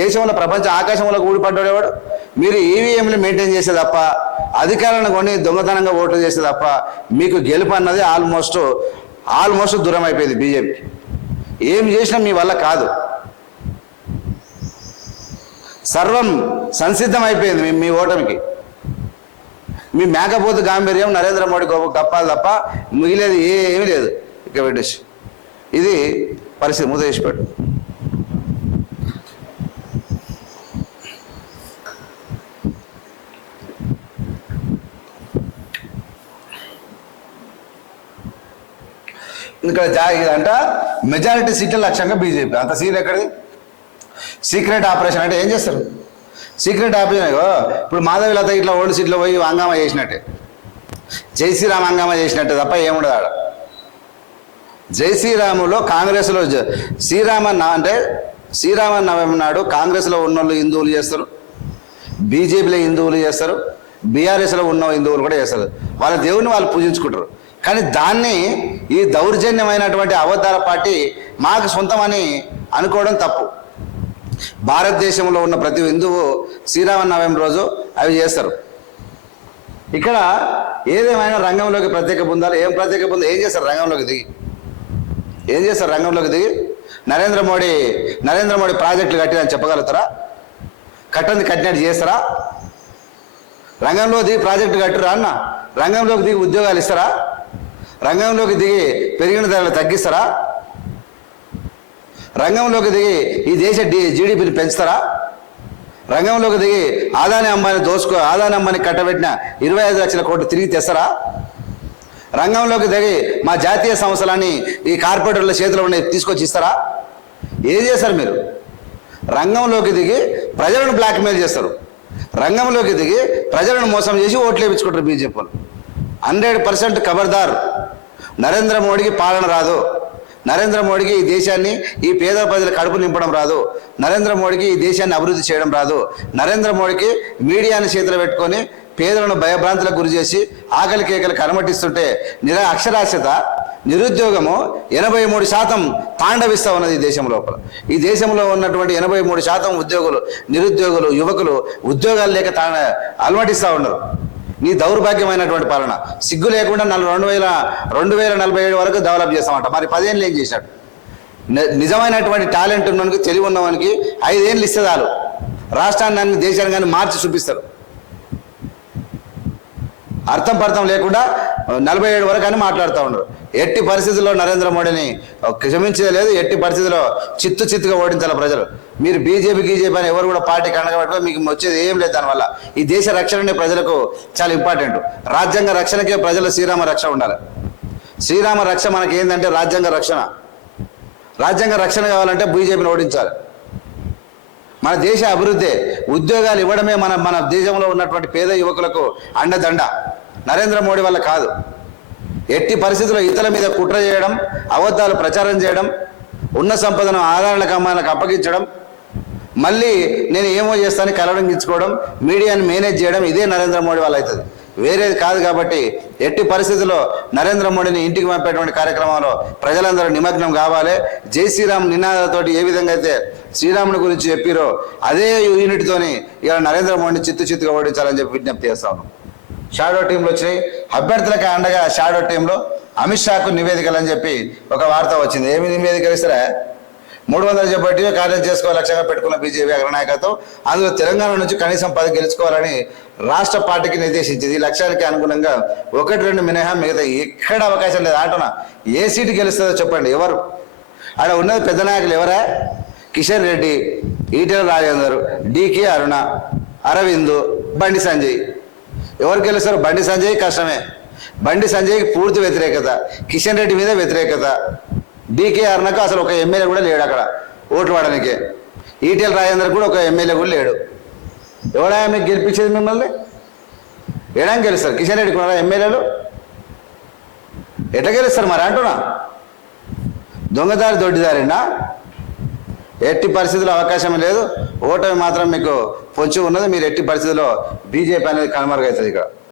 దేశంలో ప్రపంచ ఆకాశంలో ఊడిపడ్డాడు. మీరు ఈవీఎంలు మెయింటైన్ చేసే తప్ప, అధికారాలను కొని దొంగతనంగా ఓట్లు చేసే తప్ప మీకు గెలుపు అన్నది ఆల్మోస్ట్ దూరం అయిపోయింది బీజేపీకి. ఏం చేసినా మీ వల్ల కాదు, సర్వం సంసిద్ధం అయిపోయింది మీ ఓటమికి. మీ మేకపోతు గాంభీర్యం నరేంద్ర మోడీ గప్పాలు తప్ప మిగిలేదు ఏమీ లేదు. ఇక పెట్టేసి ఇది పరిస్థితి. మూత చేసి పెట్టు. ఇక్కడ అంట మెజారిటీ సీట్ల లక్ష్యంగా బీజేపీ. అంత సీట్ ఎక్కడిది? సీక్రెట్ ఆపరేషన్ అంటే ఏం చేస్తారు? సీక్రెట్ ఆపరేషన్ ఇప్పుడు మాధవిలత ఇట్లా ఓల్డ్ సీట్లో పోయి హంగామా చేసినట్టే, జై శ్రీరామ్ హంగామా చేసినట్టే తప్ప ఏముండదు ఆడ. జై శ్రీరాములో కాంగ్రెస్లో శ్రీరామనవమి నాడు కాంగ్రెస్లో ఉన్న వాళ్ళు హిందువులు చేస్తారు, బీజేపీలో హిందువులు చేస్తారు, బీఆర్ఎస్లో ఉన్న హిందువులు కూడా చేస్తారు. వాళ్ళ దేవుని వాళ్ళు పూజించుకుంటారు. కానీ దాన్ని ఈ దౌర్జన్యమైనటువంటి అవతార పార్టీ మాకు సొంతమని అనుకోవడం తప్పు. భారతదేశంలో ఉన్న ప్రతి హిందువు శ్రీరామనవమి రోజు అవి చేస్తారు. ఇక్కడ ఏదేమైనా రంగంలోకి ప్రత్యేక బృందాలు ఏం చేస్తారు? రంగంలోకి దిగి నరేంద్ర మోడీ ప్రాజెక్టులు కట్టినని చెప్పగలుగుతారా? కట్టినట్టు చేస్తారా? రంగంలో దిగి ప్రాజెక్టు కట్టురా అన్న, రంగంలోకి దిగి ఉద్యోగాలు ఇస్తారా? రంగంలోకి దిగి పెరిగిన ధరలు తగ్గిస్తారా? రంగంలోకి దిగి ఈ దేశ జీడిపిని పెంచుతారా? రంగంలోకి దిగి ఆదాని అంబానీ కట్టబెట్టిన 25 లక్షల కోట్లు తిరిగి తెస్తారా? రంగంలోకి దిగి మా జాతీయ సంస్థలని ఈ కార్పొరేటర్ల చేతిలో ఉండే తీసుకొచ్చి ఇస్తారా? ఏం చేస్తారు మీరు? రంగంలోకి దిగి ప్రజలను బ్లాక్మెయిల్ చేస్తారు, రంగంలోకి దిగి ప్రజలను మోసం చేసి ఓట్లు వేయించుకుంటారు బీజేపీ వాళ్ళు. 100% ఖబర్దార్. నరేంద్ర మోడీకి పాలన రాదు, నరేంద్ర మోడీకి ఈ దేశాన్ని, ఈ పేద ప్రజల కడుపు నింపడం రాదు, నరేంద్ర మోడీకి ఈ దేశాన్ని అభివృద్ధి చేయడం రాదు. నరేంద్ర మోడీకి మీడియాని చేతిలో పెట్టుకొని పేదలను భయభ్రాంతులకు గురి చేసి ఆకలి కేకలకు అనుమతిస్తుంటే అక్షరాస్యత, నిరుద్యోగము 83% తాండవిస్తూ ఉన్నది ఈ దేశం లోపల. ఈ దేశంలో ఉన్నటువంటి 83% నిరుద్యోగులు, యువకులు ఉద్యోగాలు లేక అలమటిస్తూ ఉన్నారు. నీ దౌర్భాగ్యమైనటువంటి పాలన. సిగ్గు లేకుండా 2047 వరకు డెవలప్ చేస్తామంట. మరి 10 ఏళ్ళు ఏం చేశాడు? నిజమైనటువంటి టాలెంట్ ఉన్నవానికి, తెలివి ఉన్నవానికి 5 ఏళ్ళు ఇస్తే చాలు, రాష్ట్రాన్ని దేశాన్ని కానీ మార్చి చూపిస్తారు. అర్థం పర్థం లేకుండా 47 వరకు అని మాట్లాడుతూ ఉన్నారు. ఎట్టి పరిస్థితుల్లో నరేంద్ర మోడీని క్షమించేది లేదు. ఎట్టి పరిస్థితుల్లో చిత్తుగా ఓడించాలి ప్రజలు. మీరు బీజేపీ అని ఎవరు కూడా పార్టీకి అండగా మీకు వచ్చేది ఏం లేదు. దానివల్ల ఈ దేశ రక్షణనే ప్రజలకు చాలా ఇంపార్టెంట్. రాజ్యాంగ రక్షణకే ప్రజల శ్రీరామ రక్ష ఉండాలి. శ్రీరామ రక్ష మనకి ఏంటంటే రాజ్యాంగ రక్షణ. రాజ్యాంగ రక్షణ కావాలంటే బీజేపీని ఓడించాలి. మన దేశ అభివృద్ధి, ఉద్యోగాలు ఇవ్వడమే మన దేశంలో ఉన్నటువంటి పేద యువకులకు అండదండ. నరేంద్ర మోడీ వల్ల కాదు. ఎట్టి పరిస్థితుల్లో ఇతరుల మీద కుట్ర చేయడం, అబద్ధాలు ప్రచారం చేయడం, ఉన్న సంపదను ఆదాయాలకు అమ్మాయిలకు అప్పగించడం, మళ్ళీ నేను ఏమో చేస్తాను కలవరించుకోవడం, మీడియాని మేనేజ్ చేయడం, ఇదే నరేంద్ర మోడీ వల్ల అవుతుంది, వేరేది కాదు. కాబట్టి ఎట్టి పరిస్థితుల్లో నరేంద్ర మోడీని ఇంటికి పంపేటువంటి కార్యక్రమంలో ప్రజలందరూ నిమగ్నం కావాలి. జై శ్రీరామ్ నినాదాలతోటి ఏ విధంగా అయితే శ్రీరాముని గురించి చెప్పిరో అదే యూనిట్తోని ఇలా నరేంద్ర మోడీని చిత్తుగా ఓడించాలని చెప్పి విజ్ఞప్తి చేస్తా ఉన్నాం. షాడో టీంలు వచ్చినాయి. అభ్యర్థులకు అండగా షాడో టీంలో అమిత్ షాకు నివేదికలు అని చెప్పి ఒక వార్త వచ్చింది. ఏమి నివేదికలు ఇస్తారా? 300 చెప్పటి కార్యం చేసుకోవాలి లక్ష్యంగా పెట్టుకున్న బీజేపీ అగ్రనాయకత్వం అందులో తెలంగాణ నుంచి కనీసం 10 గెలుచుకోవాలని రాష్ట్ర పార్టీకి నిర్దేశించింది. ఈ లక్ష్యానికి అనుగుణంగా 1-2 మినహా మిగతా ఎక్కడ అవకాశం లేదు అంటున్నా. ఏ సీటు గెలుస్తుందో చెప్పండి. ఎవరు ఆడ ఉన్నది? పెద్ద నాయకులు ఎవరా? కిషన్ రెడ్డి, ఈటెల రాజేందర్, డికే అరుణ, అరవింద్, బండి సంజయ్. ఎవరు గెలుస్తారు? బండి సంజయ్ కష్టమే. బండి సంజయ్కి పూర్తి వ్యతిరేకత, కిషన్ రెడ్డి మీద వ్యతిరేకత, డికే అరుణకు అసలు ఒక ఎమ్మెల్యే కూడా లేడు అక్కడ ఓట్లు వాడడానికి. ఈటెల రాజేందర్ కూడా ఒక ఎమ్మెల్యే కూడా లేడు. ఎవడా మీకు గెలిపించేది? మిమ్మల్ని ఏడానికి గెలుస్తారు? కిషన్ రెడ్డి కూడా ఎమ్మెల్యేలు ఎట్లా గెలుస్తారు మరి అంటున్నా? దొంగదారి దొడ్డిదారినా? ఎట్టి పరిస్థితుల్లో అవకాశం లేదు. ఓటమి మాత్రం మీకు పొంచి ఉన్నది. మీరు ఎట్టి పరిస్థితుల్లో బీజేపీ అనేది కనుమరుగవుతుంది ఇక్కడ.